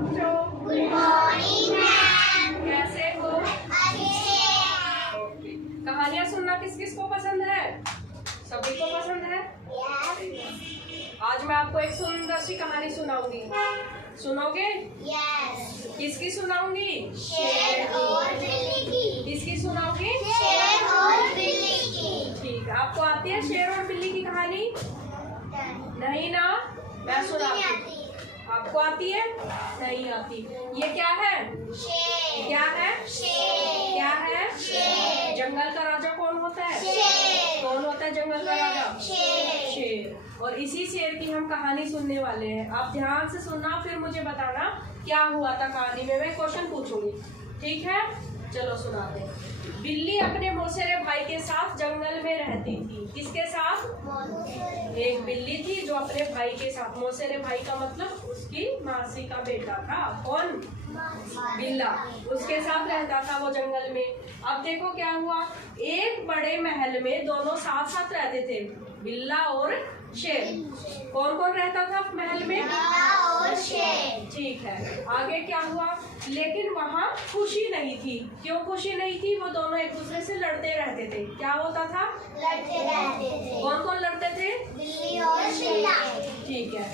बच्चों। Good morning ma'am. कैसे हो? अच्छे। कहानियाँ सुनना किस किस को पसंद है? सभी को पसंद है। आज मैं आपको एक सुंदर सी कहानी सुनाऊंगी, सुनोगे? यस। किसकी सुनाऊंगी? शेर और बिल्ली की। किसकी सुनाऊंगी? शेर और बिल्ली की। ठीक है, आपको आती है शेर और बिल्ली की कहानी? नहीं ना, मैं सुनाती हूँ। आपको आती है? नहीं आती। ये क्या है? शेर। क्या है? शेर। क्या है? शेर। जंगल का राजा कौन होता है? शेर। कौन होता है जंगल का राजा? शेर। शेर। और इसी शेर की हम कहानी सुनने वाले हैं। आप ध्यान से सुनना, फिर मुझे बताना क्या हुआ था कहानी में। मैं क्वेश्चन पूछूंगी, ठीक है? चलो सुनाते हैं। बिल्ली अपने मौसेरे भाई के साथ जंगल में रहती थी। किसके साथ? एक बिल्ली थी जो अपने भाई के साथ, मौसेरे भाई का मतलब उसकी मासी का बेटा था। कौन? बिल्ला। उसके साथ रहता था वो जंगल में। अब देखो क्या हुआ, एक बड़े महल में दोनों साथ साथ रहते थे, बिल्ला और शेर। कौन कौन रहता था महल में? बिल्ला और शेर। ठीक है, आगे क्या हुआ? लेकिन वहाँ खुशी नहीं थी। क्यों खुशी नहीं थी? वो दोनों एक दूसरे से लड़ते रहते थे। क्या होता था? लड़ते रहते थे। कौन कौन लड़ते थे? बिल्ली और शेर। ठीक है,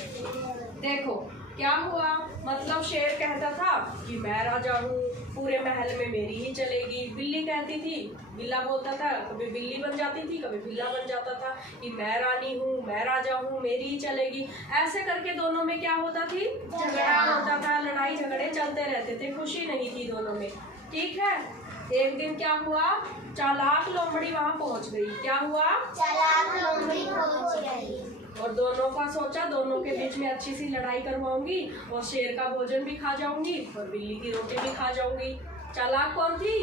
देखो क्या हुआ। मतलब शेर कहता था कि मैं राजा हूँ, पूरे महल में मेरी ही चलेगी। बिल्ली कहती थी, बिल्ला बोलता था, कभी बिल्ली बन जाती थी, कभी बिल्ला बन जाता था कि मैं रानी हूँ, मैं राजा हूँ, मेरी ही चलेगी। ऐसे करके दोनों में क्या होता थी? झगड़ा होता था, लड़ाई झगड़े चलते रहते थे, खुशी नहीं थी दोनों में। ठीक है, एक दिन क्या हुआ, चालाक लोमड़ी वहाँ पहुँच गई। क्या हुआ? चालाक लोमड़ी पहुंच गई और दोनों का सोचा, दोनों के बीच में अच्छी सी लड़ाई करवाऊंगी और शेर का भोजन भी खा जाऊंगी और बिल्ली की रोटी भी खा जाऊंगी। चालाक कौन थी?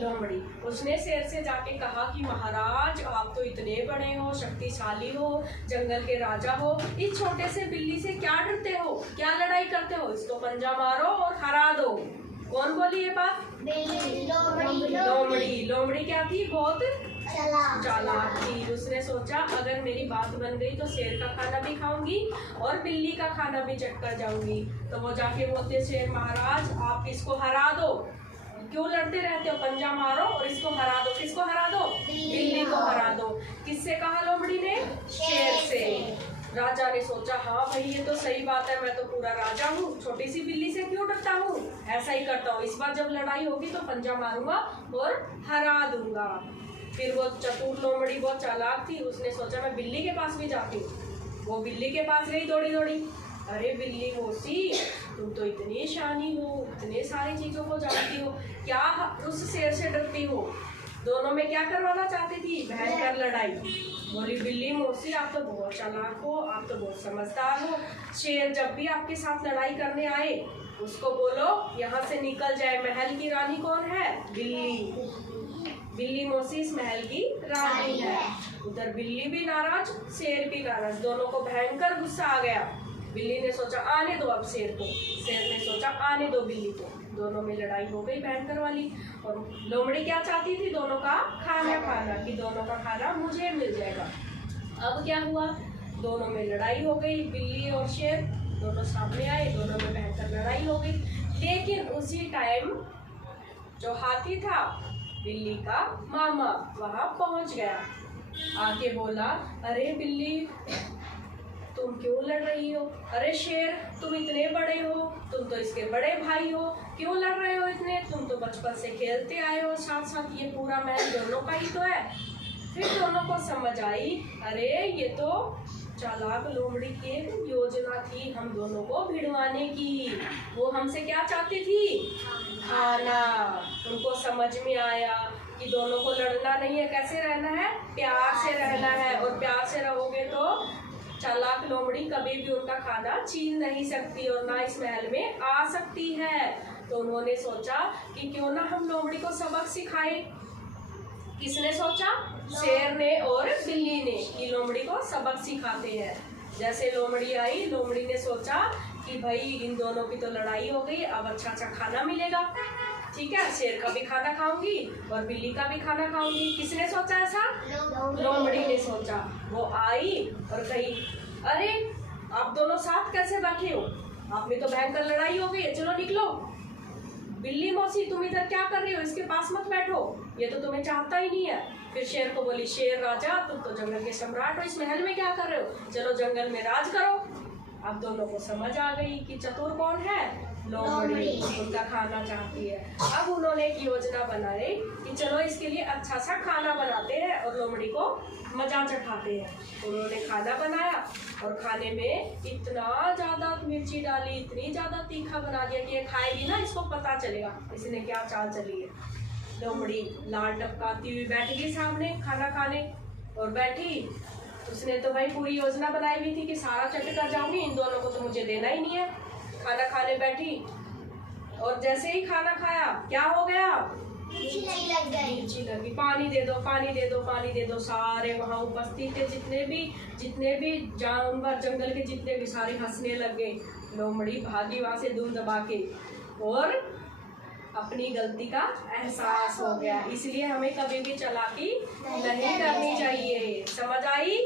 लोमड़ी। उसने शेर से जाके कहा कि महाराज, आप तो इतने बड़े हो, शक्तिशाली हो, जंगल के राजा हो, इस छोटे से बिल्ली से क्या डरते हो, क्या लड़ाई करते हो? इसको पंजा मारो और हरा दो। कौन बोली ये बात? लोमड़ी। लोमड़ी क्या थी? बहुत चालाक थी। उसने सोचा अगर मेरी बात बन गई तो शेर का खाना भी खाऊंगी और बिल्ली का खाना भी चट कर जाऊंगी। तो वो जाके बोलते, शेर महाराज आप इसको हरा दो, क्यों लड़ते रहते हो, पंजा मारो और इसको हरा दो। किसको हरा दो? बिल्ली को हरा दो। किससे कहा लोमड़ी ने? शेर से। राजा ने सोचा, हाँ भाई ये तो सही बात है, मैं तो पूरा राजा हूँ, छोटी सी बिल्ली से क्यों डरता हूँ, ऐसा ही करता हूँ, इस बार जब लड़ाई होगी तो पंजा मारूंगा और हरा दूंगा। फिर वो चतुर लोमड़ी बहुत चालाक थी, उसने सोचा मैं बिल्ली के पास भी जाती हूँ। वो बिल्ली के पास गई दौड़ी दौड़ी। अरे बिल्ली मौसी, तुम तो इतनी शानी हो, इतने सारी चीजों को जानती हो, क्या उस शेर से डरती हो? दोनों में क्या करवाना चाहती थी? भयंकर लड़ाई। बोली बिल्ली मौसी, आप तो बहुत चालाक हो, आप तो बहुत समझदार हो। शेर जब भी आपके साथ लड़ाई करने आए उसको बोलो यहाँ से निकल जाए। महल की रानी कौन है? बिल्ली। बिल्ली मौसी इस महल की रानी है। उधर बिल्ली भी नाराज, शेर भी नाराज, दोनों को भयंकर गुस्सा आ गया। बिल्ली ने सोचा आने दो अब शेर को, शेर ने सोचा आने दो बिल्ली को। दोनों में लड़ाई हो गई भयंकर वाली। और लोमड़ी क्या चाहती थी? दोनों का खाना खाना, कि दोनों का खाना मुझे मिल जाएगा। अब क्या हुआ, दोनों में लड़ाई हो गई, बिल्ली और शेर दोनों सामने आए, दोनों में भयंकर लड़ाई हो गई। लेकिन उसी टाइम जो हाथी था, बिल्ली का मामा, वहां पहुंच गया। आके बोला, अरे बिल्ली तुम क्यों लड़ रही हो? अरे शेर तुम इतने बड़े हो, तुम तो इसके बड़े भाई हो, क्यों लड़ रहे हो इतने? तुम तो बचपन से खेलते आए हो साथ साथ, ये पूरा महल दोनों का ही तो है। फिर दोनों को समझ आई, अरे ये तो चालाक लोमड़ी की योजना थी हम दोनों को भिड़वाने की। वो हमसे क्या चाहती थी? खाना। उनको समझ में आया कि दोनों को लड़ना नहीं है, कैसे रहना है? प्यार से रहना है। और प्यार से रहोगे तो चालाक लोमड़ी कभी भी उनका खाना छीन नहीं सकती और ना इस महल में आ सकती है। तो उन्होंने सोचा कि क्यों ना हम लोमड़ी को सबक सिखाएं। किसने सोचा? शेर ने और बिल्ली ने, कि लोमड़ी को सबक सिखाते हैं। जैसे लोमड़ी आई, लोमड़ी ने सोचा कि भाई इन दोनों की तो लड़ाई हो गई, अब अच्छा अच्छा खाना मिलेगा, ठीक है, शेर का भी खाना खाऊंगी और बिल्ली का भी खाना खाऊंगी। किसने सोचा ऐसा? लोमड़ी ने सोचा। वो आई और कही, अरे आप दोनों साथ कैसे बैठे हो? आप में तो भयंकर लड़ाई हो गई है, चलो निकलो। बिल्ली मौसी तुम इधर क्या कर रही हो, इसके पास मत बैठो, ये तो तुम्हें चाहता ही नहीं है। फिर शेर को बोली, शेर राजा तुम तो जंगल के सम्राट हो, इस महल में क्या कर रहे हो, चलो जंगल में राज करो। अब दोनों को समझ आ गई कि चतुर कौन है, लोमड़ी उनका खाना चाहती है। अब उन्होंने एक योजना बनाई कि चलो इसके लिए अच्छा सा खाना बनाते हैं और लोमड़ी को मजा चखाते हैं। उन्होंने खाना बनाया और खाने में इतना ज्यादा मिर्ची डाली, इतनी ज्यादा तीखा बना दिया कि ये खाएगी ना, इसको पता चलेगा इसने क्या चाल चली है। लोमड़ी लाल टपकाती हुई बैठ गई सामने खाना खाने, और बैठी उसने तो भाई पूरी योजना बनाई हुई थी कि सारा चट कर जाऊंगी, इन दोनों को तो मुझे देना ही नहीं है। खाना खाने बैठी और जैसे ही खाना खाया क्या हो गया, मिर्ची लग गई। मिर्ची लगी, पानी दे दो पानी दे दो पानी दे दो। सारे वहाँ उपस्थित थे जितने भी जानवर जंगल के जितने भी सारे हंसने लग गए। लोमड़ी भागी वहाँ से धूम दबा के, और अपनी गलती का एहसास हो गया। इसलिए हमें कभी भी चालाकी नहीं करनी चाहिए। समझ आई?